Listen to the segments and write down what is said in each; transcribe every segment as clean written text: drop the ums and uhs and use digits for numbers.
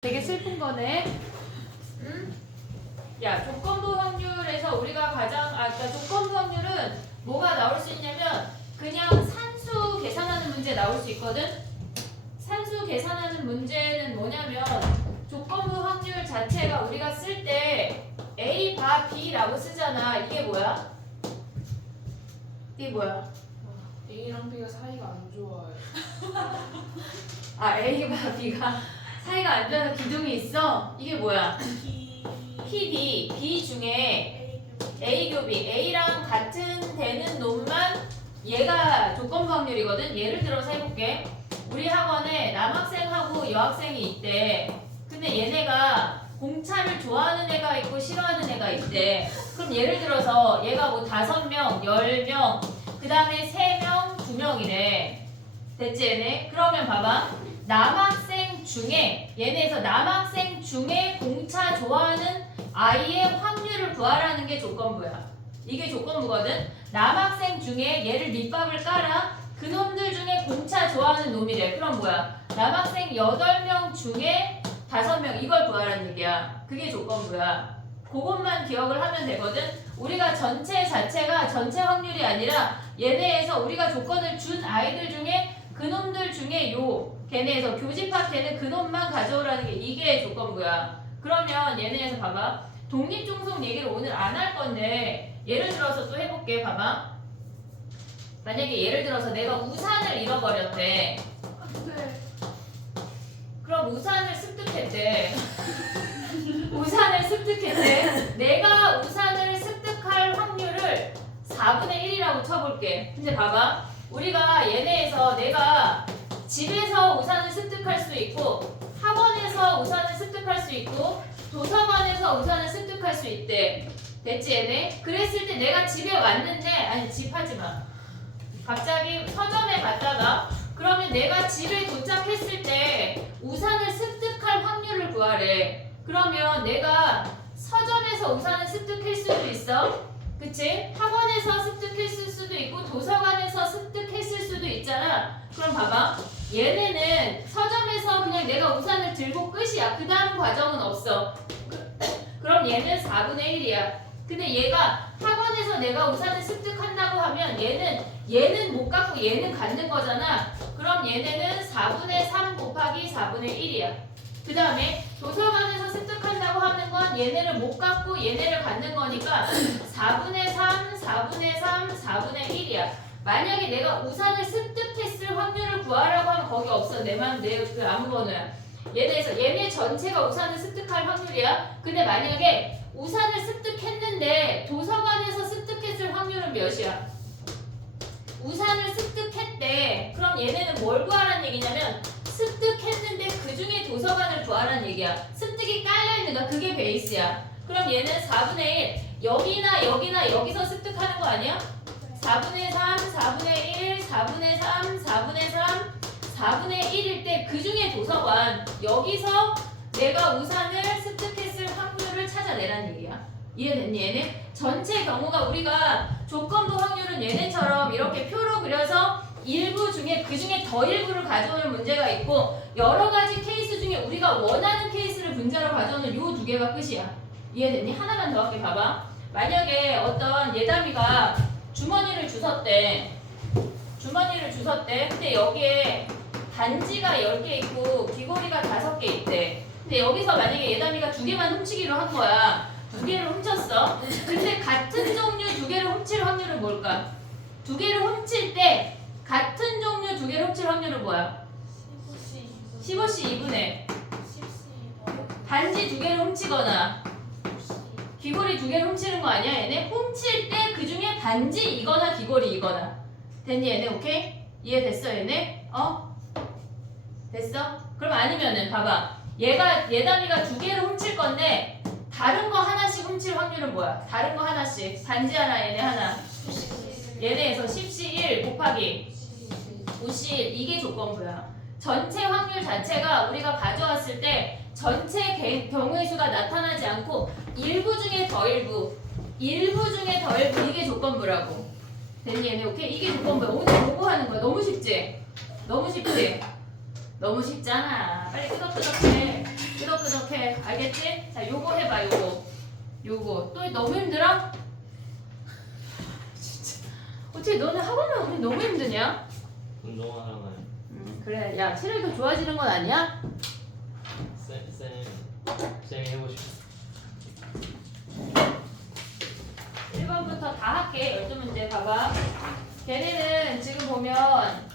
되게 슬픈 거네. 응? 야, 조건부 확률에서 우리가 그러니까 조건부 확률은 뭐가 나올 수 있냐면 그냥 산수 계산하는 문제 나올 수 있거든. 산수 계산하는 문제는 뭐냐면 조건부 확률 자체가 우리가 쓸 때 A 바 B라고 쓰잖아. 이게 뭐야? 이게 뭐야? A랑 B가 사이가 안 좋아요. 아, A가 B가 사이가 안 좋아서 기둥이 있어? 이게 뭐야? PD, B 중에 A 교비, A랑 같은 되는 놈만 얘가 조건부 확률이거든? 예를 들어서 해볼게. 우리 학원에 남학생하고 여학생이 있대. 근데 얘네가 공차를 좋아하는 애가 있고 싫어하는 애가 있대. 그럼 예를 들어서 얘가 뭐 5명, 10명, 그 다음에 3명, 2명이래. 됐지 얘네? 그러면 봐봐. 남학생 중에 얘네에서 남학생 중에 공차 좋아하는 아이의 확률을 구하라는 게 조건부야. 이게 조건부거든. 남학생 중에 얘를 밑밥을 깔아. 그놈들 중에 공차 좋아하는 놈이래. 그럼 뭐야? 남학생 8명 중에 5명 이걸 구하라는 얘기야. 그게 조건부야. 그것만 기억을 하면 되거든. 우리가 전체 자체가 전체 확률이 아니라 얘네에서 우리가 조건을 준 아이들 중에 그놈들 중에 걔네에서 교집합되는 그놈만 가져오라는 게 이게 조건부야. 그러면 얘네에서 봐봐. 독립중송 얘기를 오늘 안 할 건데 예를 들어서 또 해볼게. 봐봐. 만약에 예를 들어서 내가 우산을 잃어버렸대. 그럼 우산을 습득했대. 우산을 습득했대. 내가 우산을 습득할 확률을 4분의 1이라고 쳐볼게. 근데 봐봐. 우리가 얘네에서 내가 집에서 우산을 습득할 수 있고 학원에서 우산을 습득할 수 있고 도서관에서 우산을 습득할 수 있대. 됐지 얘네? 그랬을 때 내가 집에 왔는데 아니 집 하지마. 갑자기 서점에 갔다가 그러면 내가 집에 도착했을 때 우산을 습득할 확률을 구하래. 그러면 내가 서점에서 우산을 습득할 수도 있어. 그치? 학원에서 습득했을 수도 있고 도서관에서 습득했을 수도 있잖아. 그럼 봐봐. 얘네는 서점에서 그냥 내가 우산을 들고 끝이야. 그 다음 과정은 없어. 그럼 얘는 4분의 1이야. 근데 얘가 학원에서 내가 우산을 습득한다고 하면 얘는 못 갖고 얘는 갖는 거잖아. 그럼 얘네는 4분의 3 곱하기 4분의 1이야. 그 다음에 도서관에서 습득한다고 하는 건 얘네를 못 갖고 얘네를 갖는 거니까 4분의 3, 4분의 3, 4분의 1이야. 만약에 내가 우산을 습득했을 확률을 구하라고 하면 거기 없어. 내 그 아무 번호야. 얘네 전체가 우산을 습득할 확률이야. 근데 만약에 우산을 습득했는데 도서관에서 습득했을 확률은 몇이야? 우산을 습득했대. 그럼 얘네는 뭘 구하라는 얘기냐면 습득했는데 그 중에 도서관을 구하라는 얘기야. 습득이 깔려있는 거 그게 베이스야. 그럼 얘는 4분의 1 여기나 여기서 습득하는 거 아니야? 4분의 3, 4분의 1, 4분의 3, 4분의 3, 4분의 1일 때 그 중에 도서관 여기서 내가 우산을 습득했을 확률을 찾아내라는 얘기야. 이해됐니 얘네? 전체 경우가 우리가 조건부 확률은 얘네처럼 이렇게 표로 그려서 일부 중에 그 중에 더 일부를 가져오는 문제가 있고 여러 가지 케이스 중에 우리가 원하는 케이스를 분자로 가져오는 요 두 개가 끝이야. 이해됐니? 하나만 더 할게. 봐봐. 만약에 어떤 예담이가 주머니를 주웠대. 근데 여기에 반지가 10개 있고 귀걸이가 5개 있대. 근데 여기서 만약에 예담이가 2개만 훔치기로 한 거야. 2개를 훔쳤어. 근데 같은 종류 2개를 훔칠 확률은 뭘까? 2개를 훔칠 때 같은 종류 2개를 훔칠 확률은 뭐야? 15C 2분의 반지 2개를 훔치거나 귀걸이 2개를 훔치는 거 아니야 얘네? 훔칠 때 그 중에 반지이거나 귀걸이이거나. 됐니 얘네? 오케이? 이해됐어 얘네? 됐어? 그럼 아니면은 봐봐. 예담이가 2개를 훔칠 건데 다른 거 하나씩 훔칠 확률은 뭐야? 다른 거 하나씩. 반지 하나 얘네 하나. 얘네에서 10C1 곱하기 5C1 이게 조건부야. 전체 확률 자체가 우리가 가져왔을 때 전체 경우의 수가 나타나지 않고 일부 중에 더 일부 이게 조건부라고. 됐니 얘네? 오케이? 이게 조건부야. 오늘 보고 하는 거야. 너무 쉽지? 너무 쉽잖아. 빨리 끄덕끄덕 해. 끄덕끄덕해. 알겠지? 자, 요거 해봐, 요거. 요거. 또 너무 힘들어? 진짜. 어떻게 너는 학원만 오면 너무 힘드냐? 운동하잖아요. 그래. 야, 체력이 더 좋아지는 건 아니야? 쌤이 해보고 싶어. 1번부터 다 할게. 12문제 봐봐. 걔네는 지금 보면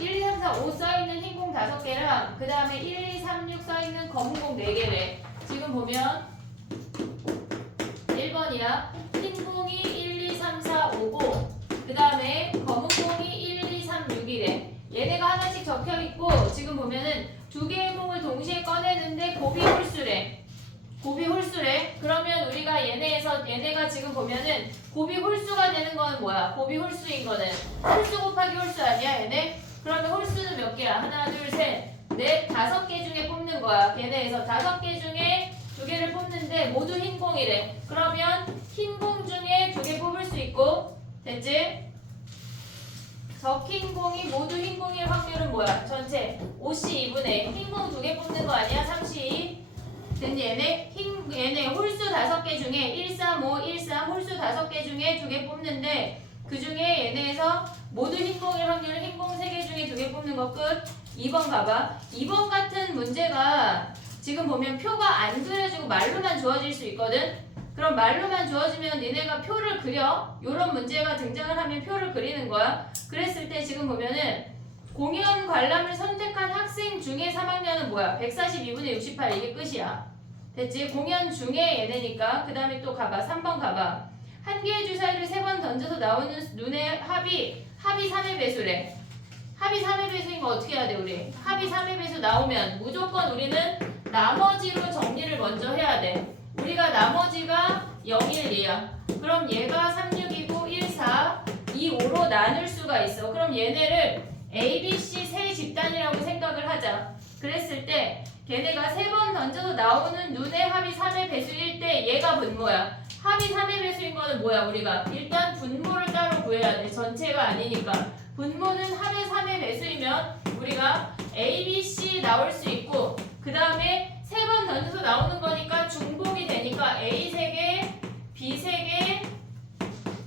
1, 2, 3, 4, 5 써있는 흰 공 5개랑 그 다음에 1, 2, 3, 6 써있는 검은 공 4개래. 지금 보면 1번이야. 흰 공이 1, 2, 3, 4, 5고 그 다음에 검은 공이 1, 2, 3, 6이래. 얘네가 하나씩 적혀있고 지금 보면은 2개의 공을 동시에 꺼내는데 곱이 홀수래. 곱이 홀수래. 그러면 우리가 얘네가 지금 보면은 곱이 홀수가 되는 거는 뭐야? 곱이 홀수인 거는 홀수 곱하기 홀수 아니야 얘네? 그러면 홀수는 몇 개야? 하나, 둘, 셋, 넷, 5개 중에 뽑는 거야. 걔네에서 5개 중에 2개를 뽑는데 모두 흰 공이래. 그러면 흰 공 중에 2개 뽑을 수 있고 됐지? 적힌 공이 모두 흰 공일 확률은 뭐야? 전체 5C 2분의 흰 공 2개 뽑는 거 아니야? 3C 됐니? 얘네 홀수 5개 중에 1, 3, 5, 1, 3 홀수 5개 중에 2개 뽑는데 그 중에 얘네에서 모두 흰 공일 확률은 흰 공 3개 중에 2개 뽑는 거 끝. 2번 가봐. 2번 같은 문제가 지금 보면 표가 안 그려지고 말로만 주어질 수 있거든. 그럼 말로만 주어지면 니네가 표를 그려. 요런 문제가 등장을 하면 표를 그리는 거야. 그랬을 때 지금 보면은 공연 관람을 선택한 학생 중에 3학년은 뭐야? 142분의 68 이게 끝이야. 됐지? 공연 중에 얘네니까. 그 다음에 또 가봐. 3번 가봐. 한 개의 주사위를 3번 던져서 나오는 눈의 합이 3의 배수래. 합이 3의 배수인 거 어떻게 해야 돼 우리? 합이 3의 배수 나오면 무조건 우리는 나머지로 정리를 먼저 해야 돼. 우리가 나머지가 0, 1, 2야. 그럼 얘가 3, 6이고 1, 4, 2, 5로 나눌 수가 있어. 그럼 얘네를 A, B, C 세 집단이라고 생각을 하자. 그랬을 때 걔네가 3번 던져서 나오는 눈의 합이 3의 배수일 때 얘가 분모야. 합이 3의 배수인 거는 뭐야 우리가? 일단 분모를 따로 구해야 돼. 전체가 아니니까. 분모는 합의 3의 배수이면 우리가 A, B, C 나올 수 있고 그 다음에 3번 던져서 나오는 거니까 중복이 되니까 A 3개, B 3개,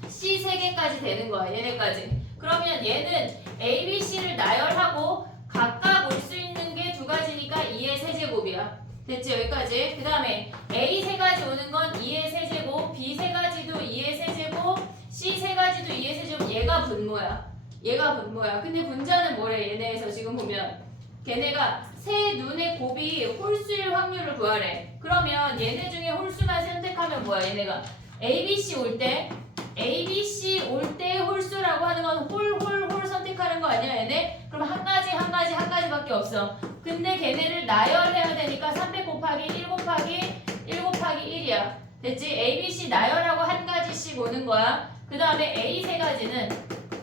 C 3개까지 되는 거야. 얘네까지. 그러면 얘는 A, B, C를 나열하고 각각 올 수 있는 게 2가지니까 2의 세제곱이야. 됐지? 여기까지. 그 다음에 A 3가지 오는 건 2의 세제곱, B 3가지도 2의 세제곱, C 3가지도 2의 세제곱. 얘가 분모야. 얘가 분모야. 근데 분자는 뭐래? 얘네에서 지금 보면 걔네가 세 눈의 곱이 홀수일 확률을 구하래. 그러면 얘네 중에 홀수만 선택하면 뭐야? 얘네가 A, B, C 올 때 A, B, C 올 때 홀수라고 하는 건 홀 선택하는 거 아니야 얘네? 그럼 한 가지밖에 없어. 근데 걔네를 나열해야 되니까 300 곱하기 1 곱하기 1 곱하기 1이야. 됐지? A, B, C 나열하고 한 가지씩 오는 거야. 그 다음에 A 3가지는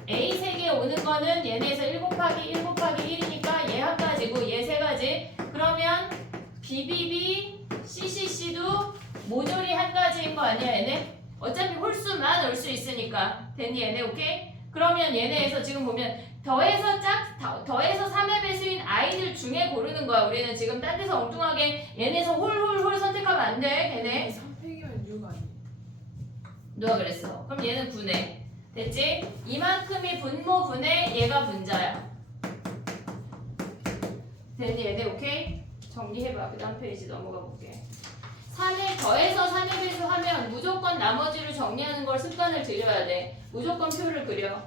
A 3개 오는 거는 얘네에서 1 곱하기 1 곱하기 1이니까 얘 한 가지고 얘 3가지. 그러면 BBB, CCC도 모조리 한 가지인 거 아니야 얘네? 어차피 홀수만 올 수 있으니까. 됐니 얘네? 오케이? 그러면 얘네에서 지금 보면 더해서 3의 배수인 아이들 중에 고르는 거야. 우리는 지금 딴 데서 엉뚱하게 얘네에서 홀 선택하면 안 돼. 걔네 3팩이면 6 아니야? 누가 그랬어? 그럼 얘는 9네. 됐지? 이만큼이 분모분의 얘가 분자야. 됐니 얘네? 오케이? 정리해봐. 그 다음 페이지 넘어가 볼게. 3에 더해서 3의 배수 하면 무조건 나머지를 정리하는 걸 습관을 들여야 돼. 무조건 표를 그려.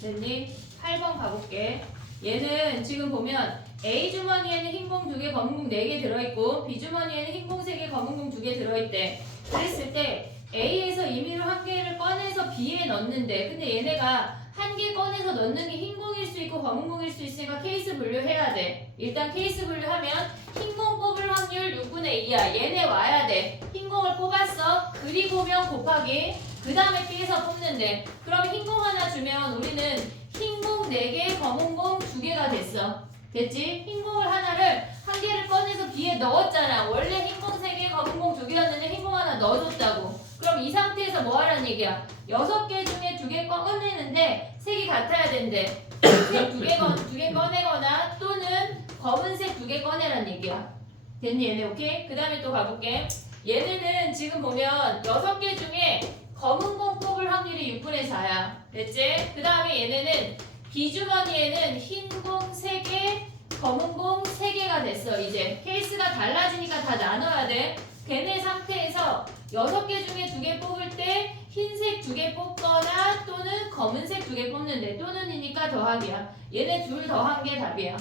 됐니? 8번 가볼게. 얘는 지금 보면 A 주머니에는 흰공 2개, 검은공 4개 들어있고 B 주머니에는 흰공 3개, 검은공 2개 들어있대. 그랬을 때 A에서 임의로 한 개를 꺼내서 B에 넣는데 근데 얘네가 한 개 꺼내서 넣는 게 흰공일 수 있고 검은공일 수 있으니까 케이스 분류해야 돼. 일단 케이스 분류하면 흰공 뽑을 확률 6분의 2야. 얘네 와야 돼. 흰공을 뽑았어. 그리고면 곱하기 그 다음에 B에서 뽑는데 그럼 흰공 하나 주면 우리는 흰공 4개, 검은공 2개가 됐어. 됐지? 흰공을 하나를 한 개를 꺼내서 B에 넣었잖아. 원래 흰공 3개, 검은공 2개였는데 흰공 하나 넣어줬다고. 그럼 이 상태에서 뭐 하라는 얘기야? 6개 중에 2개 꺼내는데 색이 같아야 된대. 흰색 2개 꺼내거나 또는 검은색 2개 꺼내라는 얘기야. 됐니 얘네? 오케이? 그 다음에 또 가볼게. 얘네는 지금 보면 6개 중에 검은공 뽑을 확률이 6분의 4야. 됐지? 그 다음에 얘네는 B주머니에는 흰공 3개, 검은공 3개가 됐어. 이제 케이스가 달라지니까 다 나눠야 돼. 걔네 상태에서 6개 중에 2개 뽑을 때 흰색 2개 뽑거나 또는 검은색 2개 뽑는데 또는이니까 더하기야. 얘네 둘 더한 게 답이야.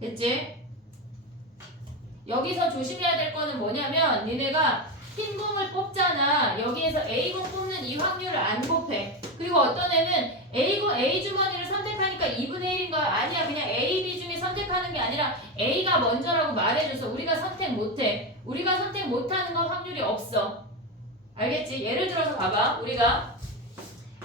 됐지? 여기서 조심해야 될 거는 뭐냐면 니네가 흰공을 뽑잖아. 여기에서 A공 뽑는 이 확률을 안 곱해. 그리고 어떤 애는 A 주머니를 선택하니까 2분의 1인 거야. 아니야. 그냥 A, B 중에 선택하는 게 아니라 A가 먼저라고 말해줘서 우리가 선택 못해. 우리가 선택 못하는 건 확률이 없어. 알겠지? 예를 들어서 봐봐. 우리가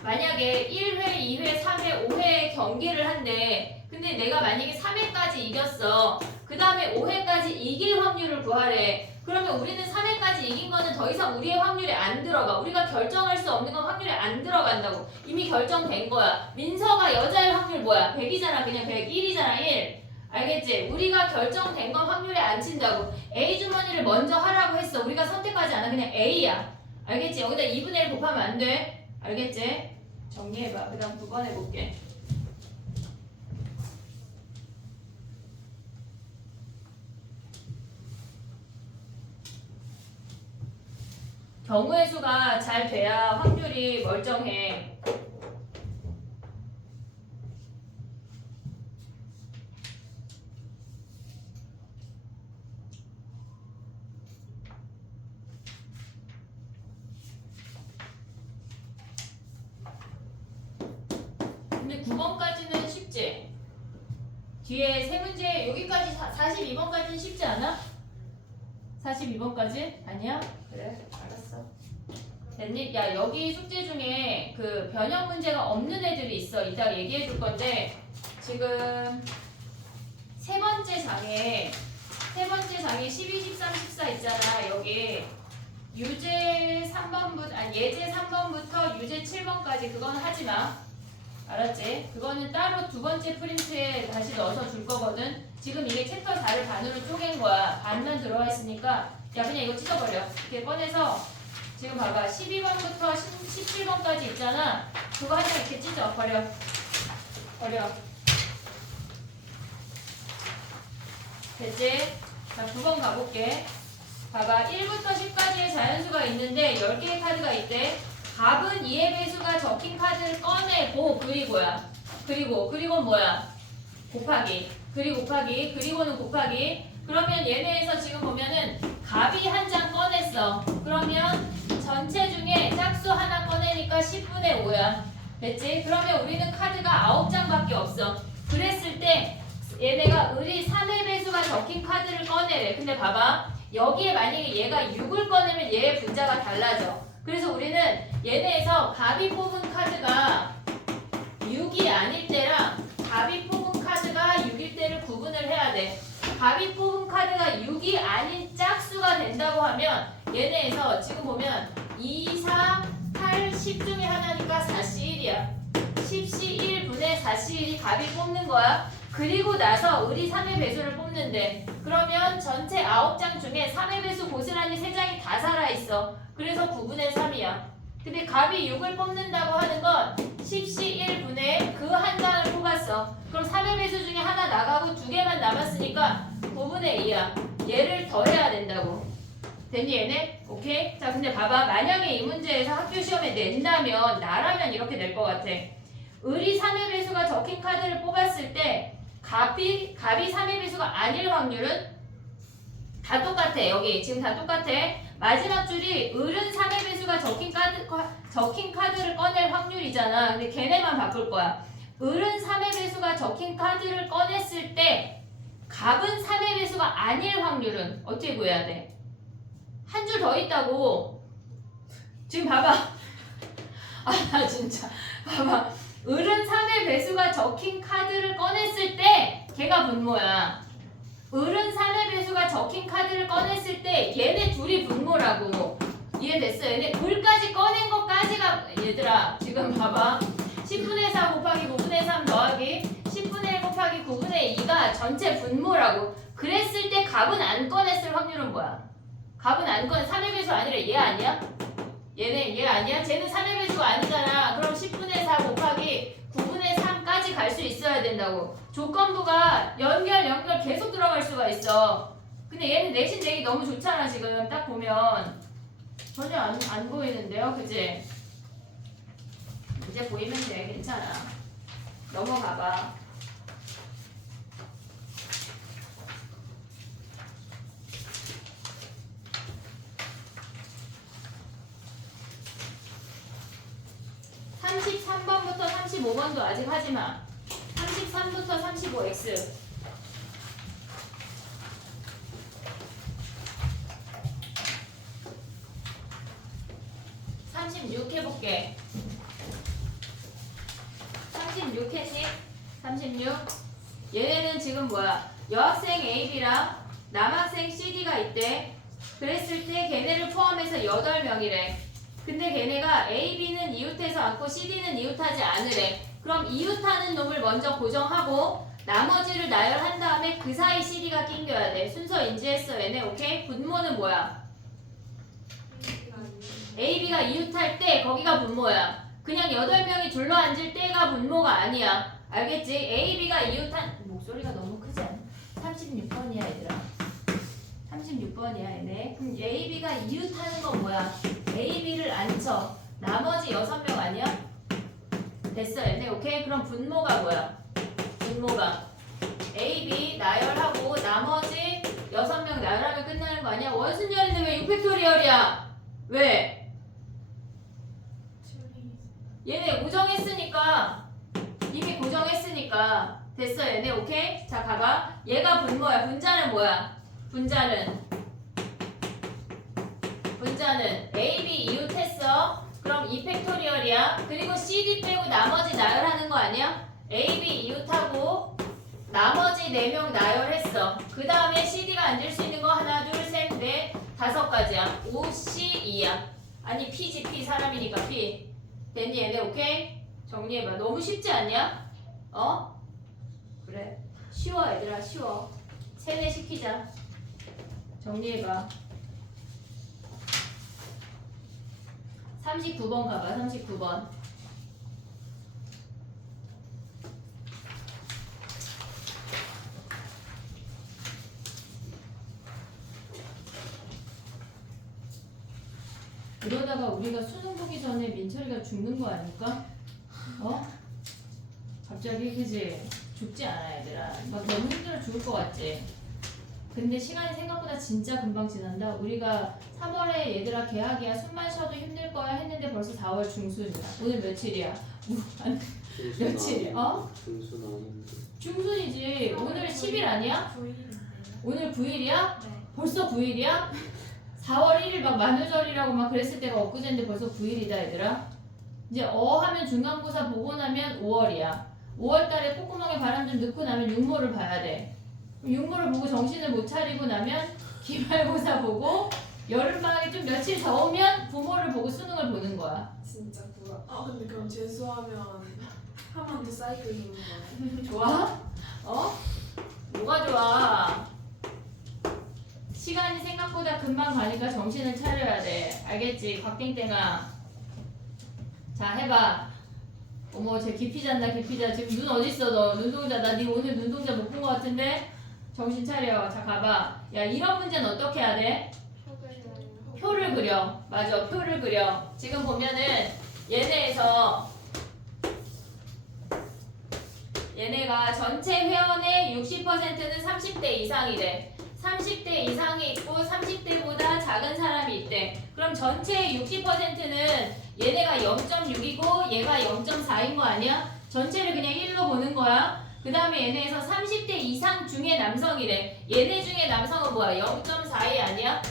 만약에 1회, 2회, 3회, 5회 경기를 한대. 근데 내가 만약에 3회까지 이겼어. 그 다음에 5회까지 이길 확률을 구하래. 그러면 우리는 3회까지 이긴 거는 더 이상 우리의 확률에 안 들어가. 우리가 결정할 수 없는 건 확률에 안 들어간다고. 이미 결정된 거야. 민서가 여자일 확률 뭐야? 100이잖아. 그냥 101이잖아. 1. 알겠지? 우리가 결정된 건 확률에 안 친다고. A 주머니를 먼저 하라고 했어. 우리가 선택하지 않아. 그냥 A야. 알겠지? 여기다 2분의 1 곱하면 안 돼. 알겠지? 정리해봐. 그 다음 9번 해볼게. 경우의 수가 잘 돼야 확률이 멀쩡해. 근데 9번까지는 쉽지? 뒤에 세 문제 여기까지 42번까지는 쉽지 않아? 42번까지? 아니야? 그래 알았어. 됐니? 야 여기 숙제 중에 그 변형 문제가 없는 애들이 있어. 이따 얘기해 줄 건데 지금 세 번째 장에 12, 13, 14 있잖아. 여기 유제 3번부터 아니 예제 3번부터 유제 7번까지 그건 하지 마. 알았지? 그거는 따로 두 번째 프린트에 다시 넣어서 줄 거거든. 지금 이게 챕터 4를 반으로 쪼갠 거야. 반만 들어와 있으니까 야 그냥 이거 찢어버려. 이렇게 꺼내서 지금 봐봐. 12번부터 17번까지 있잖아. 그거 하나 이렇게 찢어. 버려. 됐지? 자 9번 가볼게. 봐봐. 1부터 10까지의 자연수가 있는데 10개의 카드가 있대. 답은 2의 배수가 적힌 카드를 꺼내고 그리고야. 그리고 뭐야? 곱하기. 그리고는 곱하기. 그러면 얘네에서 지금 보면은 갑이 한 장 꺼냈어. 그러면 전체 중에 짝수 하나 꺼내니까 10분의 5야. 됐지? 그러면 우리는 카드가 9장밖에 없어. 그랬을 때 얘네가 을이 3의 배수가 적힌 카드를 꺼내래. 근데 봐봐. 여기에 만약에 얘가 6을 꺼내면 얘의 분자가 달라져. 그래서 우리는 얘네에서 갑이 뽑은 카드가 6이 아닐 때랑 갑이 뽑은 카드가 6일 때를 구분을 해야 돼. 갑이 뽑은 카드가 6이 아닌 짝수가 된다고 하면 얘네에서 지금 보면 2, 4, 8, 10 중에 하나니까 4C1이야. 10C 1분의 4C1이 갑이 뽑는 거야. 그리고 나서 을이 3의 배수를 뽑는데 그러면 전체 9장 중에 3의 배수 고스란히 3장이 다 살아있어. 그래서 9분의 3이야. 근데 갑이 6을 뽑는다고 하는 건 10C 1분의 그 한 장을 뽑았어. 그럼 3의 배수 중에 하나 나가고 2개만 남았으니까 9분의 2야. 얘를 더해야 된다고. 됐니 얘네? 오케이? 자 근데 봐봐. 만약에 이 문제에서 학교 시험에 낸다면 나라면 이렇게 될 것 같아. 을이 3의 배수가 적힌 카드를 뽑았을 때 갑이 3의 배수가 아닐 확률은 다 똑같아. 여기 지금 다 똑같아. 마지막 줄이 을은 3의 배수가 적힌 카드를 꺼낼 확률이잖아. 근데 걔네만 바꿀 거야. 을은 3의 배수가 적힌 카드를 꺼냈을 때 갑은 3의 배수가 아닐 확률은 어떻게 구해야 돼? 한 줄 더 있다고. 지금 봐봐. 나 진짜 봐봐. 을은 3의 배수가 적힌 카드를 꺼냈을 때 걔가 분모야. 을은 3의 배수가 적힌 카드를 꺼냈을 때 얘네 둘이 분모라고. 이해됐어? 얘네 을까지 꺼낸 것까지가 얘들아 지금 봐봐. 10분의 4 곱하기 9분의 3 더하기 10분의 1 곱하기 9분의 2가 전체 분모라고. 그랬을 때 갑은 안 꺼냈을 확률은 뭐야? 갑은 안 꺼내. 3의 배수 아니라 얘 아니야? 얘 아니야? 쟤는 3의 배수가 아니잖아. 그럼 10분의 4 곱하기 9분의 3까지 갈 수 있어야 된다고. 조건부가 연결 계속 들어갈 수가 있어. 근데 얘는 내신 내기 너무 좋잖아. 지금 딱 보면 전혀 안 보이는데요, 그치? 이제 보이면 돼. 괜찮아. 넘어가봐. (33번부터) (35번도) 아직 하지마. 33부터 35x 36 해볼게. 36 했니? 36 얘네는 지금 뭐야? 여학생 AB랑 남학생 CD가 있대. 그랬을 때 걔네를 포함해서 8명이래. 근데 걔네가 AB는 이웃해서 않고 CD는 이웃하지 않으래. 그럼 이웃하는 놈을 먼저 고정하고 나머지를 나열한 다음에 그 사이 CD가 낑겨야 돼. 순서 인지했어 얘네. 오케이? 분모는 뭐야? AB가 이웃할 때 거기가 분모야. 그냥 8명이 둘러앉을 때가 분모가 아니야. 알겠지? AB가 이웃한 목소리가 너무 크지 않아? 36번이야 얘들아. 36번이야 얘네. 그럼 AB가 이웃하는 건 뭐야? AB를 앉혀. 나머지 6명 아니야? 됐어 얘네. 오케이? 그럼 분모가 뭐야? 분모가 AB 나열하고 나머지 6명 나열하면 끝나는 거 아니야? 원순열인데 왜 6팩토리얼이야? 왜? 얘네 고정했으니까. 이미 고정했으니까. 됐어 얘네. 오케이? 자 가봐. 얘가 분모야. 분자는 뭐야? 분자는 AB 이웃했어. 그럼 2팩토리얼이야. 그리고 CD 빼고 나머지 나열하는 거 아니야? AB 이웃하고 나머지 4명 나열했어. 그 다음에 CD가 앉을 수 있는 거 하나 둘 셋 넷 5가지야. O, C, E야. 아니 P지. P 사람이니까 P. 됐니 얘네? 오케이? 정리해봐. 너무 쉽지 않냐? 어? 그래. 쉬워 얘들아. 쉬워. 세뇌시키자. 정리해봐. 39번 가봐. 39번. 이러다가 우리가 수능 보기 전에 민철이가 죽는 거 아닐까? 어? 갑자기 그지? 죽지 않아 얘들아. 막 너무 힘들어 죽을 것 같지? 근데 시간이 생각보다 진짜 금방 지난다. 우리가 3월에 얘들아 개학이야. 숨만 쉬어도 힘들 거야 했는데 벌써 4월 중순이야. 오늘 며칠이야? 며칠이야? 어? 중순 아닌데. 중순이지. 오늘 10일 아니야? 9일인데요. 오늘 9일이야? 네. 벌써 9일이야? 4월 1일 막 만우절이라고 막 그랬을 때가 엊그제인데 벌써 9일이다 얘들아. 이제 하면 중간고사 보고 나면 5월이야. 5월 달에 콧구멍에 바람 좀 넣고 나면 육모를 봐야 돼. 육모를 보고 정신을 못 차리고 나면 기말고사 보고 여름방학에 좀 며칠 더 오면 부모를 보고 수능을 보는 거야. 진짜 구라. 근데 그럼 재수하면 하만도 사이클 도는 거네. 좋아? 어? 뭐가 좋아? 시간이 생각보다 금방 가니까 정신을 차려야 돼. 알겠지? 곽땡땡아. 자 해봐. 어머 쟤 기피자나 기피자. 지금 눈 어딨어 너? 눈동자. 나 네 오늘 눈동자 못 본 거 같은데? 정신 차려. 자 가봐. 야 이런 문제는 어떻게 해야 돼? 표를 그려. 맞아 표를 그려. 지금 보면은 얘네에서 얘네가 전체 회원의 60%는 30대 이상이래. 30대 이상이 있고 30대보다 작은 사람이 있대. 그럼 전체의 60%는 얘네가 0.6이고 얘가 0.4인 거 아니야? 전체를 그냥 1로 보는 거야. 그 다음에 얘네에서 30대 이상 중에 남성이래. 얘네 중에 남성은 뭐야? 0.4이 아니야?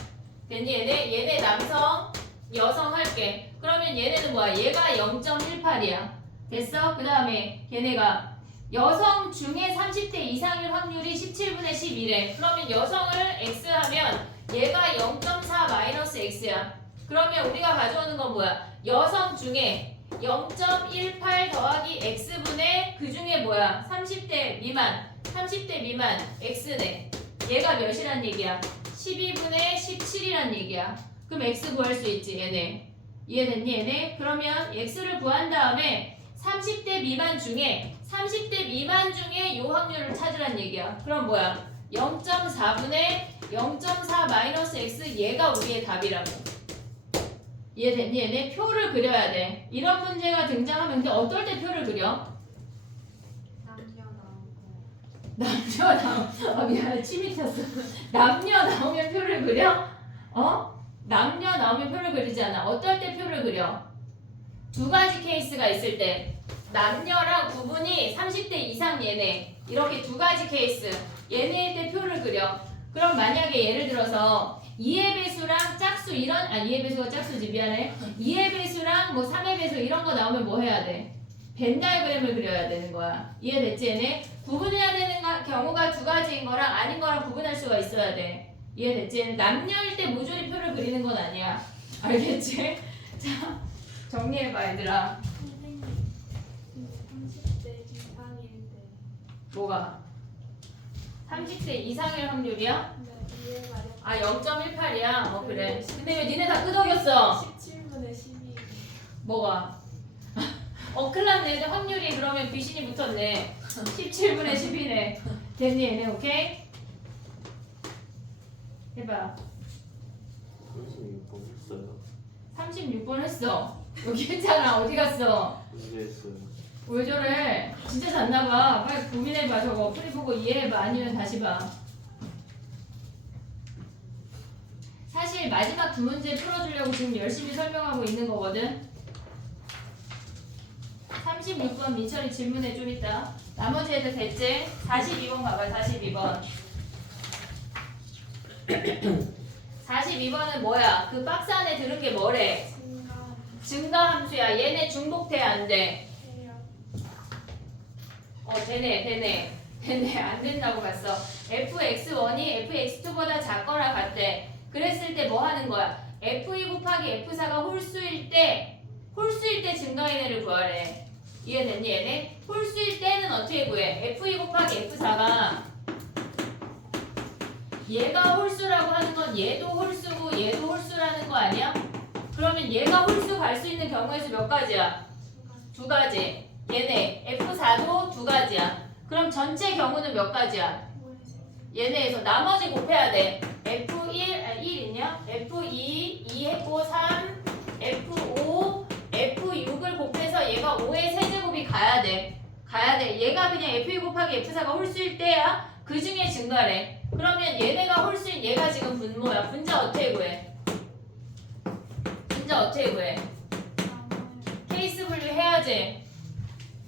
됐니? 얘네 남성, 여성 할게. 그러면 얘네는 뭐야? 얘가 0.18이야. 됐어? 그 다음에 걔네가 여성 중에 30대 이상일 확률이 17분의 10이래. 그러면 여성을 X하면 얘가 0.4 마이너스 X야. 그러면 우리가 가져오는 건 뭐야? 여성 중에 0.18 더하기 X분의 그 중에 뭐야? 30대 미만 X네. 얘가 몇이란 얘기야? 12분의 17이란 얘기야. 그럼 X 구할 수 있지 얘네. 이해됐니 얘네? 그러면 X를 구한 다음에 30대 미만 중에 요 확률을 찾으란 얘기야. 그럼 뭐야? 0.4분의 0.4 마이너스 X 얘가 우리의 답이라고. 이해됐니 얘네? 표를 그려야 돼. 이런 문제가 등장하면 근데 어떨 때 표를 그려? 남녀 나오면 미안해 침이 튀었어. 남녀 나오면 표를 그려? 남녀 나오면 표를 그리지 않아. 어떨 때 표를 그려? 두 가지 케이스가 있을 때 남녀랑 구분이 30대 이상 얘네 이렇게 두 가지 케이스 얘네일 때 표를 그려. 그럼 만약에 예를 들어서 2의 배수랑 짝수 이런 2의 배수가 짝수지 미안해. 2의 배수랑 뭐 3의 배수 이런 거 나오면 뭐 해야 돼? 벤 다이어그램을 그려야 되는 거야. 이해됐지 얘네? 구분해야 되는 경우가 두 가지인 거랑 아닌 거랑 구분할 수가 있어야 돼. 이해됐지? 얘네 남녀일 때 모조리 표를 그리는 건 아니야. 알겠지? 자 정리해봐 얘들아. 선생님 30대 이상일 때 뭐가? 30대 이상일 확률이야? 네, 이해 말이야. 아 0.18이야? 그래. 근데 왜 니네 다 끄덕였어? 17분의 12. 뭐가? 큰일 났네. 근데 확률이 그러면 귀신이 붙었네. 17분의 10이네. 됐니 얘네 오케이? 해봐. 36번 했어요. 36번 했어. 여기 했잖아. 어디 갔어? 이해했어요. 왜 저래? 진짜 잤나봐. 빨리 고민해봐. 저거 풀이 보고 이해해봐. 아니면 다시 봐. 사실 마지막 두 문제 풀어주려고 지금 열심히 설명하고 있는 거거든. 36번 민철이 질문해 좀 있다. 나머지 애들 됐지? 42번 봐봐. 42번. 42번은 뭐야? 그 박스 안에 들은 게 뭐래? 증가함수야. 얘네 중복돼 안 돼? 되네. 안 된다고 봤어. fx1이 fx2보다 작거나 같대. 그랬을 때 뭐 하는 거야? f2 곱하기 f4가 홀수일 때 증가인 애를 구하래. 이해됐니 얘네? 홀수일 때는 어떻게 구해? f2 곱하기 f4가 얘가 홀수라고 하는 건 얘도 홀수고 얘도 홀수라는 거 아니야? 그러면 얘가 홀수 갈 수 있는 경우에서 몇 가지야? 두 가지. 얘네 F4도 두 가지야. 그럼 전체 경우는 몇 가지야? 얘네에서 나머지 곱해야 돼. F1, 1 있냐? F2, 2 했고 3, F5, F6을 곱해서 얘가 5의 세제곱이 가야 돼. 얘가 그냥 F2 곱하기 F4가 홀수일 때야. 그 중에 증가래. 그러면 얘네가 홀수인 얘가 지금 분모야. 분자 어떻게 구해? 케이스 분류 해야지.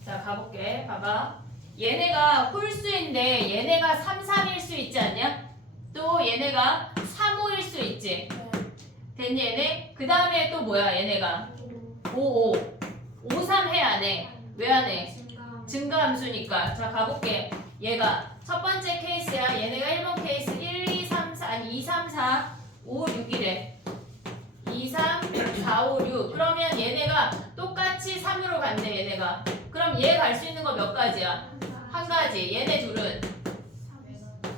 자 가볼게. 봐봐. 얘네가 홀수인데 얘네가 3, 3일 수 있지 않냐? 또 얘네가 3, 5일 수 있지. 됐니 얘네? 그 다음에 또 뭐야 얘네가? 5, 5. 5, 3 해 안 해? 왜 안 해? 증가함수니까. 자 가볼게. 얘가 첫 번째 케이스야. 얘네가 1번 케이스 1, 2, 3, 4 아니 2, 3, 4, 5, 6이래. 2, 3, 4, 5, 6. 그러면 얘네가 똑같이 3으로 간대 얘네가. 그럼 얘 갈 수 있는 거 몇 가지야? 한 가지. 얘네 둘은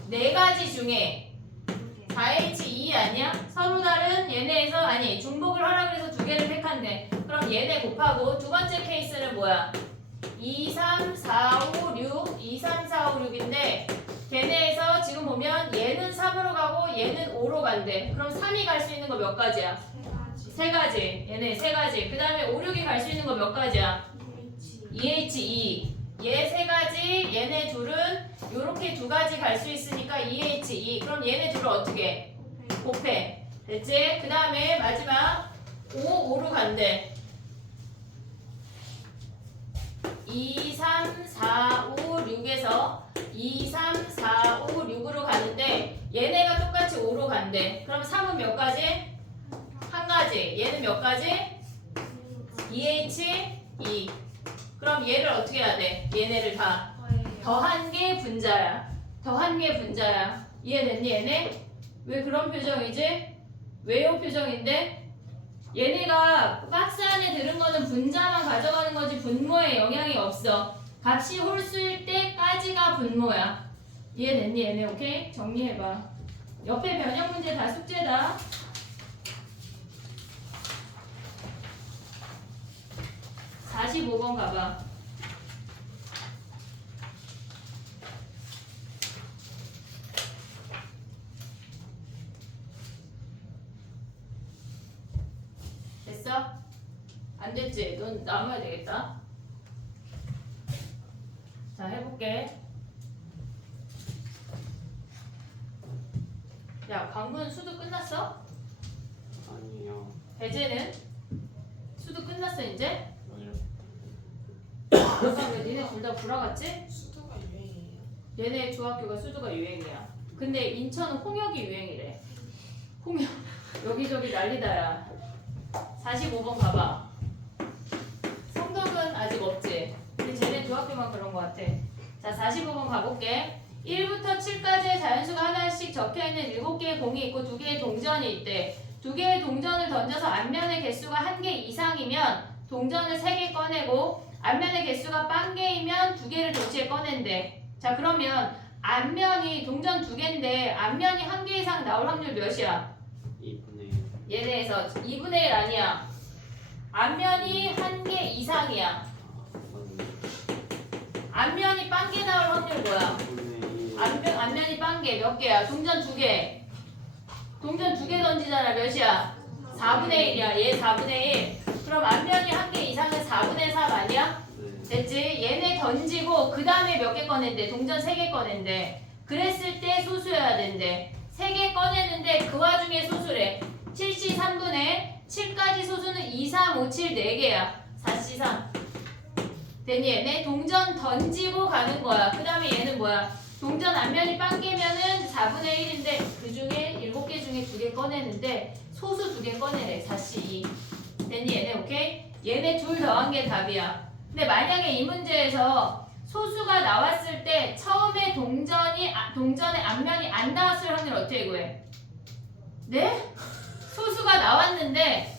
네 가지 중에 4H2 아니야? 서로 다른 얘네에서 아니 중복을 하라 그래서 두 개를 택한대. 그럼 얘네 곱하고 두 번째 케이스는 뭐야? 2, 3, 4, 5, 6 2, 3, 4, 5, 6인데 걔네에서 지금 보면 얘는 3으로 가고 얘는 5로 간대. 그럼 3이 갈 수 있는 거 몇 가지야? 세 가지. 얘네 세 가지. 그 다음에 5, 6이 갈 수 있는 거 몇 가지야? 2H2. 얘 세 가지, 얘네 둘은 요렇게 두 가지 갈 수 있으니까 2H2. 그럼 얘네 둘을 어떻게 곱해? 됐지? 그 다음에 마지막 5로 간대. 2, 3, 4, 5, 6에서 2, 3, 4, 5, 6으로 가는데 얘네가 똑같이 5로 간대. 그럼 3은 몇 가지? 한 가지. 얘는 몇 가지? 2H2. 그럼 얘를 어떻게 해야 돼? 얘네를 다 더한 게 분자야. 더한 게 분자야. 이해됐니 얘네? 왜 그런 표정이지? 왜요 표정인데? 얘네가 박스 안에 들은 거는 분자만 가져가는 거지 분모에 영향이 없어. 값이 홀수일 때까지가 분모야. 이해됐니 얘네? 오케이? 정리해봐. 옆에 변형 문제 다 숙제다. 45번 가봐. 됐어? 안 됐지? 넌 남아야 되겠다. 자, 해볼게. 야, 광구는 수도 끝났어? 아니요. 배제는? 수도 끝났어, 이제? 아니요. 아까 왜 니네 둘 다 불화같지? 수도가 유행이에요. 얘네 중학교가 수도가 유행이야. 근데 인천은 홍역이 유행이래. 홍역. 여기저기 난리다야. 45번 가봐. 성덕은 아직 없지? 근데 쟤네 중학교만 그런 것 같아. 자, 45번 가볼게. 1부터 7까지의 자연수가 하나씩 적혀있는 7개의 공이 있고 2개의 동전이 있대. 2개의 동전을 던져서 앞면의 개수가 1개 이상이면 동전을 3개 꺼내고 앞면의 개수가 빵개이면 2개를 동시에 꺼낸대. 자, 그러면 앞면이 동전 2개인데 앞면이 1개 이상 나올 확률 몇이야? 2분의 1. 얘네에서 2분의 1 아니야. 앞면이 1개 이상이야. 앞면이 빵개 나올 확률 뭐야? 2분의 1. 앞면이 빵개 몇 개야? 동전 2개. 동전 2개 던지잖아. 몇이야? 4분의 1이야. 얘 4분의 1. 그럼 앞면이 1개 이상은 4분의 3 아니야? 네. 됐지? 얘네 던지고 그 다음에 몇 개 꺼낸대? 동전 3개 꺼낸대. 그랬을 때 소수여야 된대. 3개 꺼내는데 그 와중에 소수래. 7C 3분의 7까지 소수는 2, 3, 5, 7 4개야. 4C 3. 됐니? 얘네 동전 던지고 가는 거야. 그 다음에 얘는 뭐야? 동전 앞면이 빵개면은 4분의 1인데 그 중에 7개 중에 2개 꺼내는데 소수 2개 꺼내래. 4C 2. 됐니? 얘네 오케이? 얘네 둘 더한 게 답이야. 근데 만약에 이 문제에서 소수가 나왔을 때 처음에 동전의 앞면이 안 나왔을 확률 어떻게 구해? 네? 소수가 나왔는데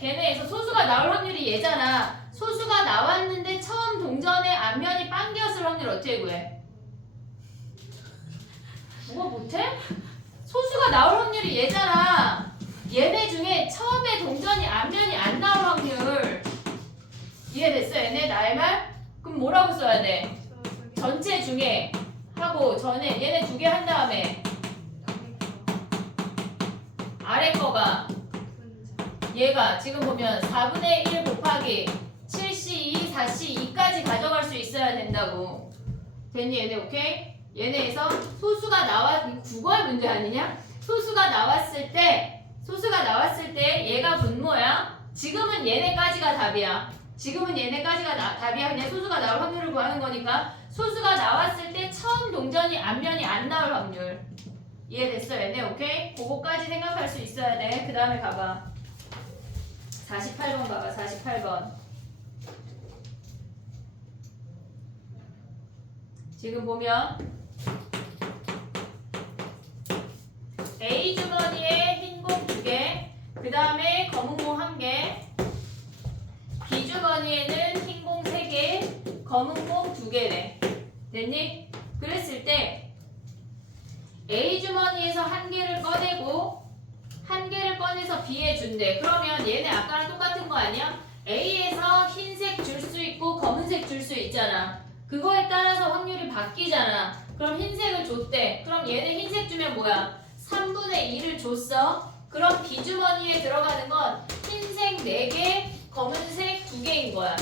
걔네에서 소수가 나올 확률이 얘잖아. 소수가 나왔는데 처음 동전의 앞면이 빵개였을 확률 어떻게 구해? 뭐가 못해? 소수가 나올 확률이 얘잖아. 얘네 중에 처음에 동전이 앞면이 안 나올 확률. 이해됐어 얘네 나의 말? 그럼 뭐라고 써야 돼? 전체 중에 하고 전에 얘네 2개 한 다음에 아래 거가 얘가 지금 보면 4분의 1 곱하기 7C2, 4C2까지 가져갈 수 있어야 된다고. 됐니 얘네 오케이? 얘네에서 소수가 국어의 문제 아니냐? 소수가 나왔을 때 얘가 분모야. 지금은 얘네까지가 답이야. 그냥 소수가 나올 확률을 구하는 거니까 소수가 나왔을 때 처음 동전이 앞면이 안 나올 확률. 이해됐어 얘네 오케이? 그거까지 생각할 수 있어야 돼. 그 다음에 가봐. 48번 봐봐. 48번. 지금 보면 A 주머니에 흰 공 2개, 그 다음에 검은 공 1개, B 주머니에는 흰 공 3개, 검은 공 2개래. 됐니? 그랬을 때 A 주머니에서 1개를 꺼내고 1개를 꺼내서 B에 준대. 그러면 얘네 아까랑 똑같은 거 아니야? A에서 흰색 줄 수 있고 검은색 줄 수 있잖아. 그거에 따라서 확률이 바뀌잖아. 그럼 흰색을 줬대. 그럼 얘네 흰색 주면 뭐야? 3분의 2를 줬어. 그럼 B 주머니에 들어가는 건 흰색 4개, 검은색 2개인 거야.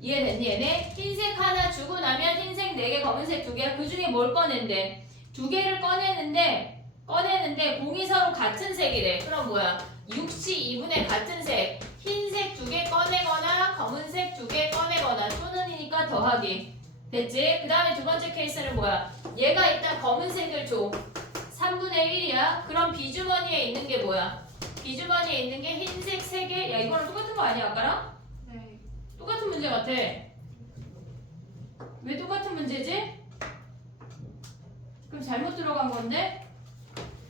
이해됐니 얘네? 흰색 하나 주고 나면 흰색 4개, 검은색 2개야. 그 중에 뭘 꺼낸대? 2개를 꺼내는데 공이 서로 같은 색이래. 그럼 뭐야? 6시 2분의 같은 색. 흰색 2개 꺼내거나 검은색 2개 꺼내거나 또는이니까 더하기. 됐지? 그 다음에 두 번째 케이스는 뭐야? 얘가 일단 검은색을 줘. 3분의 1이야. 그럼 비주머니에 있는 게 뭐야? 비주머니에 있는 게 흰색 3개. 야 이거랑 똑같은 거 아니야 아까랑? 네. 똑같은 문제 같아. 왜 똑같은 문제지? 그럼 잘못 들어간 건데?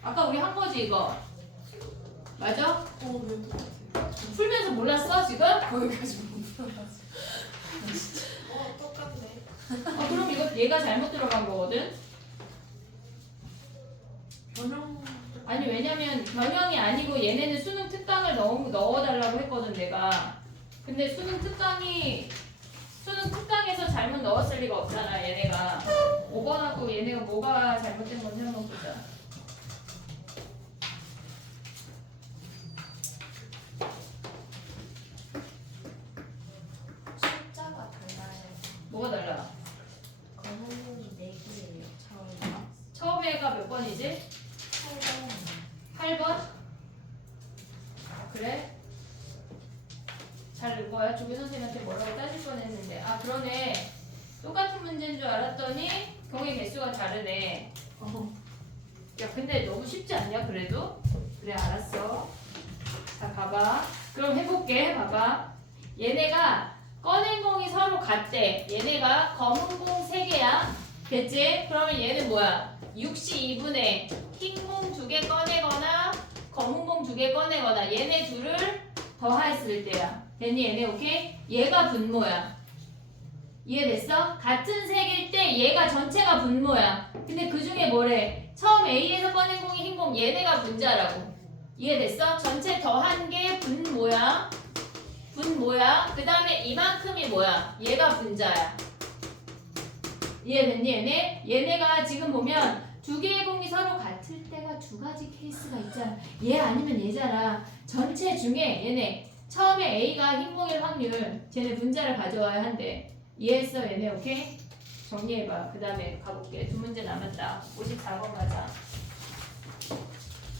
아까 우리 한 거지 이거. 맞아? 왜 똑같아요? 풀면서 몰랐어 지금? 거기까지 못 들어갔어. 똑같네. 그럼 이거 얘가 잘못 들어간 거거든? 변형. 아니 왜냐면 변형이 아니고 얘네는 수능 특강을 넣어달라고 했거든 내가. 근데 수능 특강에서 잘못 넣었을 리가 없잖아 얘네가. 5번하고 얘네가 뭐가 잘못된 건지 한번 보자. 숫자가 달라요. 뭐가 달라? 검은 공이 4개예요. 처음에. 처음에가 몇 번이지? 8번. 8번? 그래? 잘 읽어야 조교 선생님한테 뭐라고 따질 뻔했는데. 아 그러네. 똑같은 문제인 줄 알았더니 경의 개수가 다르네. 야 근데 너무 쉽지 않냐 그래도? 그래 알았어. 자 봐봐. 그럼 해볼게. 봐봐. 얘네가 꺼낸 공이 서로 같대. 얘네가 검은 공 3개야. 됐지? 그러면 얘는 뭐야? 6시 2분에 흰 공 2개 꺼내거나 검은 공 2개 꺼내거나 얘네 둘을 더했을 때야. 됐니 얘네 오케이? 얘가 분모야. 이해됐어? 같은 색일 때 얘가 전체가 분모야. 근데 그 중에 뭐래? 처음 A에서 꺼낸 공이 흰 공 얘네가 분자라고. 이해됐어? 전체 더한 게 분모야. 분모야. 그 다음에 이만큼이 뭐야? 얘가 분자야. 이해됐니 얘네? 얘네가 지금 보면 2개의 공이 서로 같을 때가 2가지 케이스가 있잖아. 얘 아니면 얘잖아. 전체 중에 얘네 처음에 A가 흰 공일 확률 쟤네 분자를 가져와야 한대. 이해했어 얘네 오케이? 정리해봐. 그 다음에 가볼게. 2문제 남았다. 54번 가자.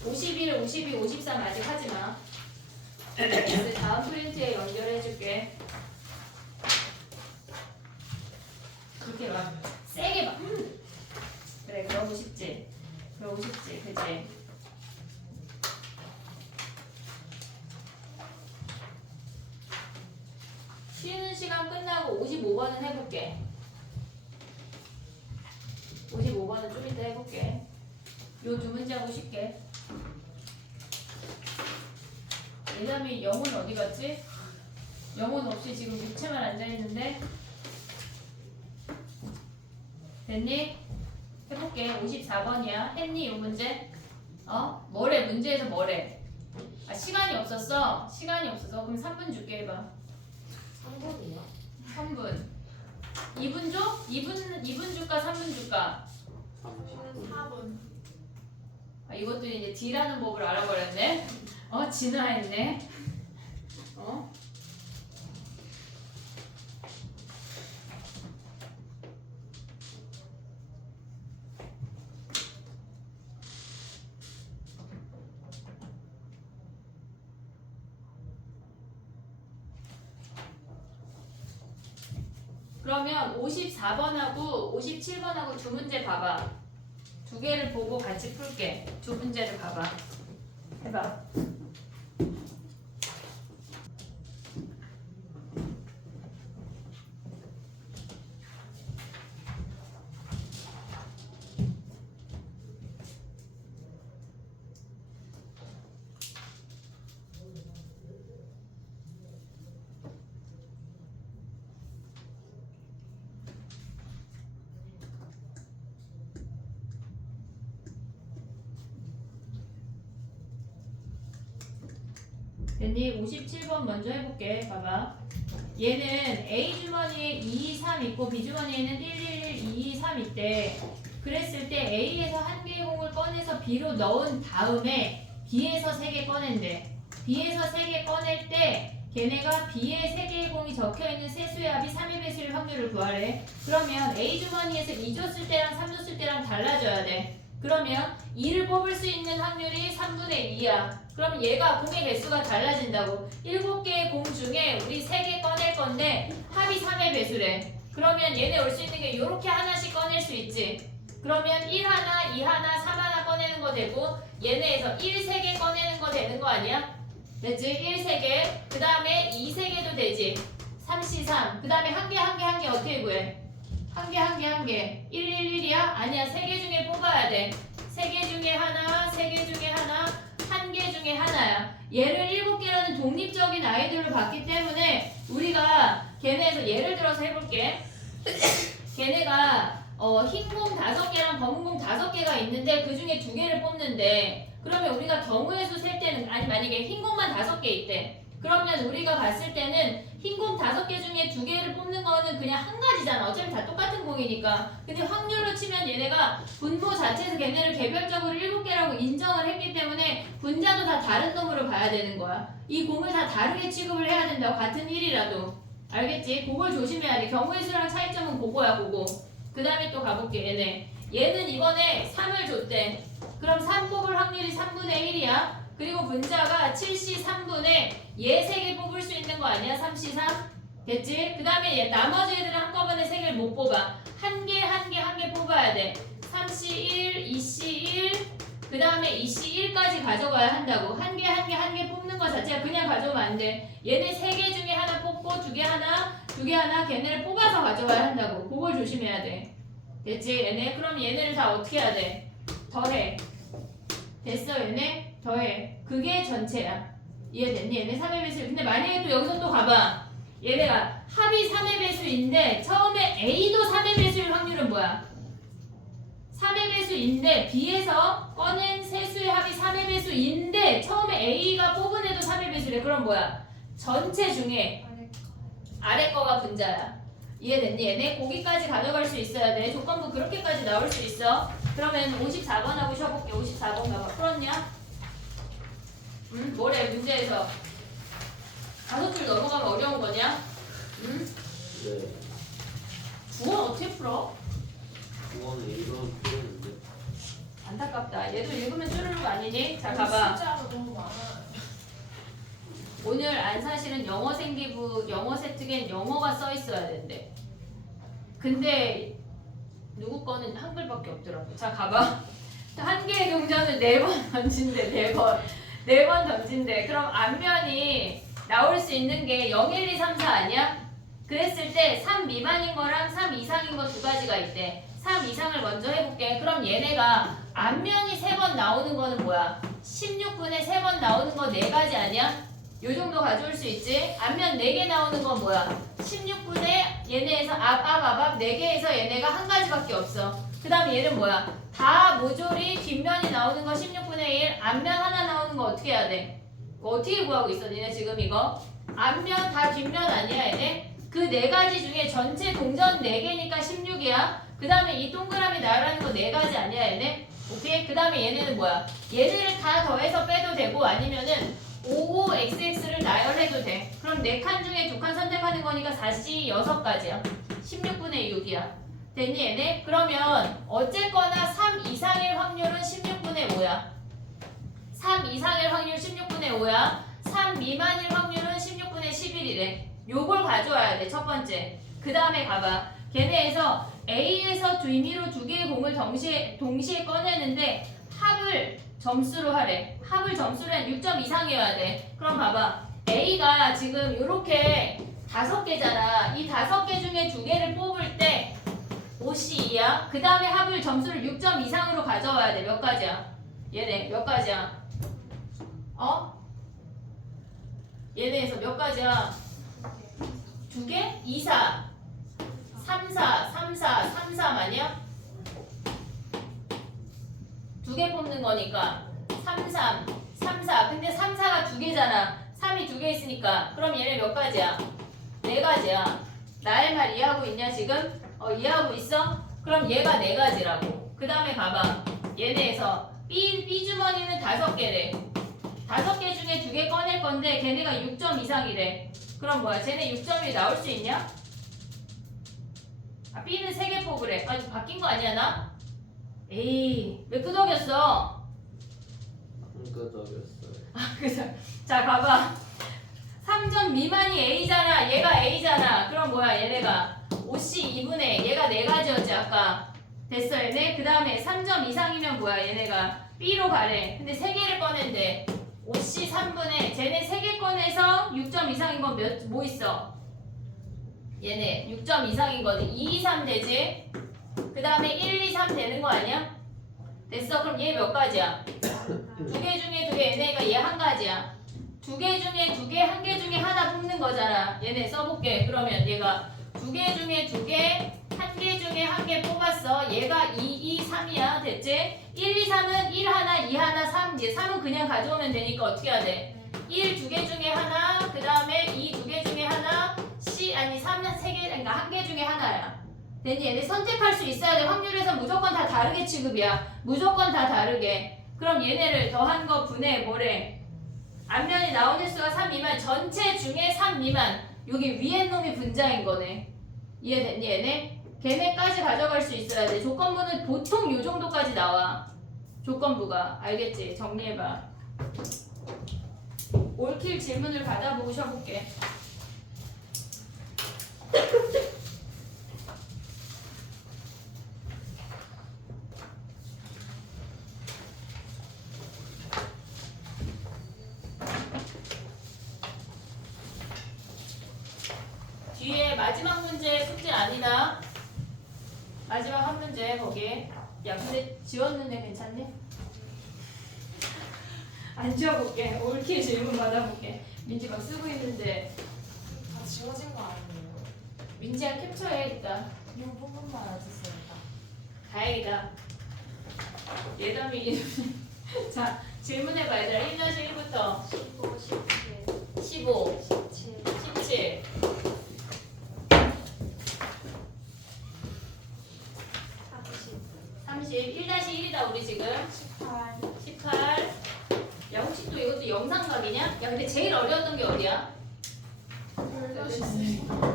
51, 52, 53 아직 하지마. 다음 프린트에 연결해줄게. 그렇게 막 세게 막 그래 그러고 싶지. 그러고 싶지 그치? 쉬는 시간 끝나고 55번은 해볼게. 55번은 좀 이따 해볼게. 요 2문제하고 쉽게. 예담이 영혼 어디 갔지? 영혼 없이 지금 육체만 앉아있는데. 됐니? 해볼게. 54번이야. 했니? 요 문제? 뭐래? 문제에서 뭐래? 아 시간이 없었어? 시간이 없어서 그럼 3분 줄게 해봐. 3번이요? 3분. 2분 줘? 2분 줄까? 3분 줄까? 30분. 4분. 아, 이것도 이제 D라는 법을 알아버렸네. 진화했네. 그러면 54번하고 57번하고 2문제 봐봐. 2개를 보고 같이 풀게. 2문제를 봐봐. 해봐. 됐니? 57번 먼저 해볼게. 봐봐. 얘는 A 주머니에 2, 2, 3 있고 B 주머니에는 1, 1, 2, 2, 3 있대. 그랬을 때 A에서 한 개의 공을 꺼내서 B로 넣은 다음에 B에서 3개 꺼낸대. B에서 3개 꺼낼 때 걔네가 B에 3개의 공이 적혀있는 세수의 합이 3의 배수일 확률을 구하래. 그러면 A 주머니에서 2 줬을 때랑 3 줬을 때랑 달라져야 돼. 그러면 2를 뽑을 수 있는 확률이 3분의 2야. 그럼 얘가 공의 개수가 달라진다고. 7개의 공 중에 우리 3개 꺼낼 건데 합이 3의 배수래. 그러면 얘네 올 수 있는 게 이렇게 하나씩 꺼낼 수 있지. 그러면 1 하나, 2 하나, 3 하나 꺼내는 거 되고 얘네에서 1 3개 꺼내는 거 되는 거 아니야? 됐지? 1 3개, 그 다음에 2 3개도 되지. 3C3, 그 다음에 한 개 어떻게 구해? 한 개. 1, 1, 1이야? 아니야, 3개 중에 뽑아야 돼. 3개 중에 하나, 3개 중에 하나, 1개 중에 하나야. 얘를 7개라는 독립적인 아이들로 봤기 때문에 우리가 걔네에서 예를 들어서 해볼게. 걔네가 흰 공 5개랑 검은 공 5개가 있는데 그 중에 2개를 뽑는데 그러면 우리가 경우의 수 셀 때는 아니 만약에 흰 공만 5개 있대. 그러면 우리가 봤을 때는 흰 공 5개 중에 2개를 뽑는 거는 그냥 한 가지잖아. 어차피 다 똑같은 공이니까. 근데 확률로 치면 얘네가 분모 자체에서 걔네를 개별적으로 7개라고 인정을 했기 때문에 분자도 다 다른 놈으로 봐야 되는 거야. 이 공을 다 다르게 취급을 해야 된다고. 같은 1이라도. 알겠지? 그걸 조심해야 돼. 경우의 수랑 차이점은 그거야, 그거. 그 다음에 또 가볼게, 얘는 이번에 3을 줬대. 그럼 3 뽑을 확률이 3분의 1이야. 그리고 분자가 7C 3분의 얘 3개 뽑을 수 있는 거 아니야? 3C3? 됐지? 그 다음에 나머지 애들은 한꺼번에 3개를 못 뽑아. 한 개 뽑아야 돼. 3C1, 2C1, 그 다음에 2C1까지 가져가야 한다고. 한 개 뽑는 거 자체가 그냥 가져오면 안 돼. 얘네 3개 중에 하나 뽑고 2개 하나, 걔네를 뽑아서 가져와야 한다고. 그걸 조심해야 돼. 됐지? 얘네? 그럼 얘네를 다 어떻게 해야 돼? 더해. 됐어, 얘네? 더해. 그게 전체야. 이해됐니? 얘네 3의 배수. 근데 만약에 또 여기서 또 가봐. 얘네가 합이 3의 배수인데 처음에 A도 3의 배수일 확률은 뭐야? 3의 배수인데 B에서 꺼낸 세수의 합이 3의 배수인데 처음에 A가 뽑은 애도 3의 배수래. 그럼 뭐야? 전체 중에 아래 거가 분자야. 이해됐니? 얘네 거기까지 가져갈 수 있어야 돼. 조건부 그렇게까지 나올 수 있어. 그러면 54번하고 쉬어볼게. 54번 봐봐. 풀었냐? 뭐래 문제에서 5줄 넘어가면 어려운 거냐? 네. 구원 어떻게 풀어? 그거는 이건 풀었는데. 안타깝다. 얘도 읽으면 쭈르는 거 아니니? 자 가봐. 숫자가 너무 많아. 오늘 안사실은 영어 생기부 영어 세트겐 영어가 써 있어야 된대. 근데 누구 거는 한글밖에 없더라고. 자 가봐. 한 개의 동전을 4번 던진대. 4번 던진대. 그럼 앞면이 나올 수 있는 게 0, 1, 2, 3, 4 아니야? 그랬을 때 3 미만인 거랑 3 이상인 거 2가지가 있대. 3 이상을 먼저 해볼게. 그럼 얘네가 앞면이 3번 나오는 거는 뭐야? 16분에 3번 나오는 거 4가지 아니야? 요 정도 가져올 수 있지? 앞면 4개 나오는 건 뭐야? 16분에 얘네에서 앞 4개에서 얘네가 한 가지밖에 없어. 그 다음에 얘는 뭐야? 다 모조리 뒷면이 나오는 거 16분의 1, 앞면 하나 나오는 거 어떻게 해야 돼? 어떻게 구하고 있어 니네 지금 이거? 앞면 다 뒷면 아니야 얘네? 그 4가지 중에 전체 동전 4개니까 16이야. 그 다음에 이 동그라미 나열하는 거 4가지 아니야 얘네? 오케이? 그 다음에 얘네는 뭐야? 얘네를 다 더해서 빼도 되고 아니면은 55xx를 나열해도 돼. 그럼 4칸 중에 2칸 선택하는 거니까 4c 6가지야. 16분의 6이야. 됐니 얘네? 그러면 어쨌거나 3 이상일 확률은 16분의 5야. 3 이상일 확률 16분의 5야. 3 미만일 확률은 16분의 11이래. 요걸 가져와야 돼. 첫 번째. 그 다음에 가봐. 걔네에서 A에서 뒷미로 2개의 공을 동시에 꺼내는데 합을 점수로 하래. 합을 점수로 한 6점 이상이어야 돼. 그럼 봐봐. A가 지금 이렇게 5개잖아. 이 5개 중에 2개를 뽑을 때 OC2야. 그 다음에 합을 점수를 6점 이상으로 가져와야 돼. 몇 가지야? 얘네 몇 가지야? 얘네에서 몇 가지야? 2개? 2, 4 3, 4 3, 4 3, 3 아니야? 2개 뽑는 거니까 3, 3 3, 4 근데 3, 4가 2개잖아. 3이 2개 있으니까 그럼 얘네 몇 가지야? 4가지야. 나의 말 이해하고 있냐 지금? 이해하고 있어? 그럼 얘가 4가지라고. 그 다음에 가봐. 얘네에서 B 주머니는 5개래. 5개 중에 2개 꺼낼 건데 걔네가 6점 이상이래. 그럼 뭐야? 쟤네 6점이 나올 수 있냐? 아, B는 3개 뽑으래. 아, 바뀐 거 아니야, 나? 에이, 왜 끄덕였어? 한 끄덕였어요. 그래서 자, 봐봐. 3점 미만이 A잖아. 얘가 A잖아. 그럼 뭐야, 얘네가? OC 2분의 얘가 4가지였지, 아까. 됐어, 얘네? 그 다음에 3점 이상이면 뭐야, 얘네가? B로 가래. 근데 3개를 꺼낸대. OC 3분의 쟤네 3개 꺼내서 6점 이상인 건 뭐 있어? 얘네 6점 이상인 거는 2, 2, 3 되지? 그 다음에 1, 2, 3 되는 거 아니야? 됐어. 그럼 얘 몇 가지야? 2개 중에 2개, 얘네가 얘 한 가지야. 2개 중에 2개, 1개 중에 하나 뽑는 거잖아. 얘네 써볼게. 그러면 얘가 2개 중에 2개, 1개 중에 1개 뽑았어. 얘가 2, 2, 3이야. 됐지? 1, 2, 3은 1 하나, 2 하나, 3. 이제 3은 그냥 가져오면 되니까 어떻게 해야 돼? 1 2개 중에 하나, 그 다음에 2 2개 중에 하나, C 아니 3은 3개, 그러니까 1개 중에 하나야. 됐니? 얘네 선택할 수 있어야 돼. 확률에서 무조건 다 다르게 취급이야. 무조건 다 다르게. 그럼 얘네를 더한 거 분해 뭐래? 앞면이 나오는 수가 3 미만, 전체 중에 3 미만. 여기 위에 놈이 분자인 거네. 이해됐니 얘네? 걔네까지 가져갈 수 있어야 돼. 조건부는 보통 요 정도까지 나와. 조건부가. 알겠지? 정리해봐. 올킬 질문을 받아보고 쉬어볼게. 뒤에 마지막 문제 숙제 아니다. 마지막 한 문제 거기에. 야 근데 지웠는데 괜찮니? 안 지워볼게. 올킬 질문 받아볼게. 민지 막 쓰고 있는데 다 지워진 거 아니에요? 민지야 캡처해야겠다. 이 부분만 알았습니다. 다행이다. 예담이 자 질문해봐 얘들아. 1-1부터 15, 17, 15, 17, 17 30 1-1이다 우리 지금 18, 18 야 혹시 또 이것도 영상각이냐? 야 근데 제일 어려웠던 게 어디야? 1-2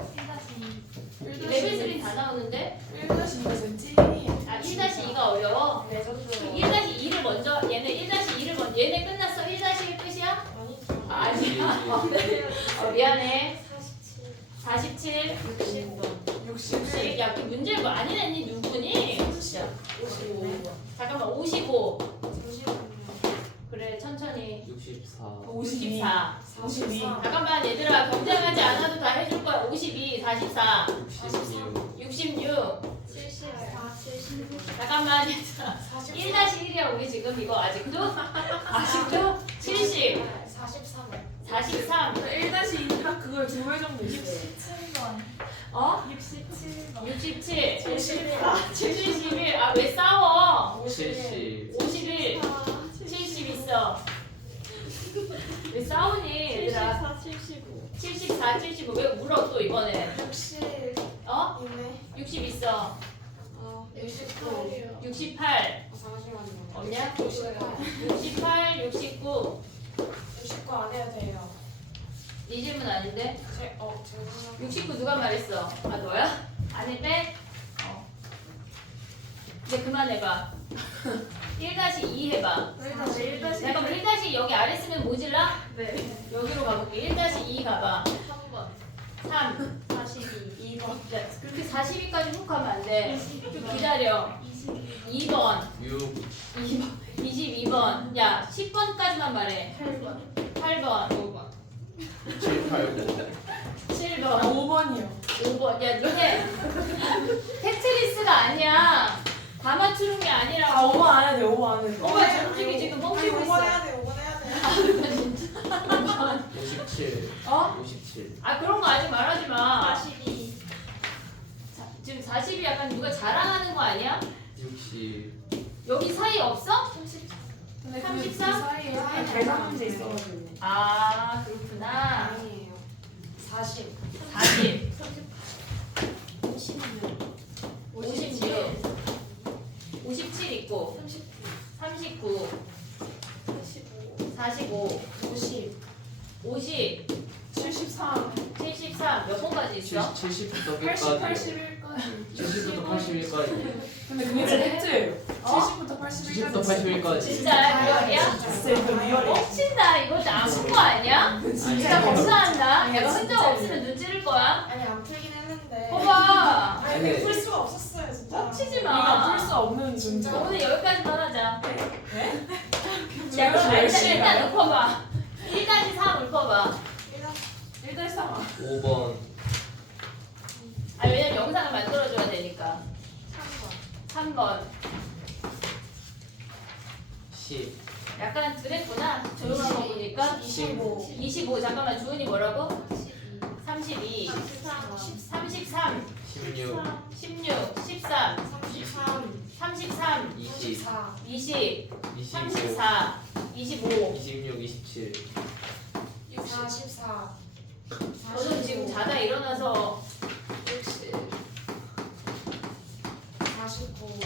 레벨 3 다 나오는데? 1-2에서 찐이 아 1-2가 어려워? 네, 저도 1-2를 먼저 얘네 1-2를 먼저 얘네 끝났어? 1-1 끝이야? 아니야 미안해 47, 47 60번, 61 야 그 문제를 뭐 아니 냈니 누구니? 진짜 55, 잠깐만 55 잠시만요. 그래 천천히 64. 52 54 52 잠깐만 얘들아 경쟁하지 않아도 다 해줄 거야 52 44 66. 66 74, 76, 잠깐만 얘들아 1-1이야 우리 지금 이거 아직도? 아직도? 70 43, 43 1-2 한 그걸 2회 정도 있어요 67번, 어? 67번, 67 71, 71 아 왜 싸워 70. 51 70 있어 왜 싸우니 얘들아 75, 74 75 왜 울어 또 이번에 60, 어? 있네. 60 있어 69, 68 잠시만요. 없냐? 68, 68 69 69 안 해도 돼요. 네 질문 아닌데? 제가 69 누가 말했어? 아 너야? 아니 빼? 이제 그만해봐 1-2 해봐 잠깐만 1- 여기 아래 쓰면 모질라? 네 여기로 가볼게 1-2 가봐 3번, 3 42, 2번, 자, 그렇게 42까지 훅 가면 안돼 좀 기다려 2번 6. 22번 야 10번까지만 말해 8번, 8번 5번, 7, 8, 9. 7번 5번이요 5번 야 너네 테트리스가 아니야 다 맞추는 게 아니라 아 5번 안 해야 돼 5번 안 해야 돼 엄마 정직이 지금 멈추고 있어 돼, 5번 해야 돼. 57. 어? 57. 아 그런 거 아직 말하지 마 42, 지금 40이 약간 누가 자랑하는 거 아니야? 60. 여기 사이 없어? 34, 근데 33? 그 사이에 계산 문제 있어가지고 아 그렇구나 아니에요. 40, 40 56, 56 57 있고 39, 39 45, 45 45, 50. 50, 73, 73. 몇 번까지 있어? 70부터 80, 100까지 81까지. 70부터 81까지 근데 그게 제 팩트예요. 어? 70부터 81까지. 70부터 81까지 진짜야? 리얼이야? 진짜 이거 리얼이야. 뻥친다. 이거 나쁜 거 아니야? 진짜 복수한다. 내가 흔적 없으면 눈 찌를 거야. 아니 안 풀긴 했는데. 봐봐. 아니 네. 풀 수가 없었어요 진짜. 뻥치지 이거 마. 풀 수 없는 존재. 오늘 여기까지만 하자. 네? 야, 그럼 열심히 일단 읊어봐. 1까지 3 읊어봐. 일단 1대3. 5번 아, 왜냐면 영상을 만들어줘야 되니까. 3번. 3번. 10 약간 그랬구나. 조용한 거 보니까. 25. 25. 잠깐만, 주은이 뭐라고? 32. 33. 33. 16 16. 13. 33. 33. 20 34. 20. 25 34. 25. 26 27 44. 저는 지금 자다 일어나서 60. 49.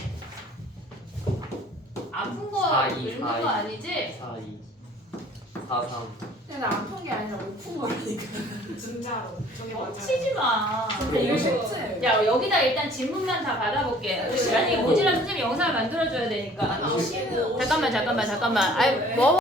아픈 거 42, 늙는 거 42. 아니지? 42 43 근데 안 푼 게 아니라 못 푼 거라니까. 진짜로. 저게 맞아요. 치지 마. 근데 이거 팩트예요. 야, 여기다 일단 질문만 다 받아볼게. 만약에 모지라 선생님이 영상을 만들어줘야 되니까. 아, 잠깐만. 아이, 뭐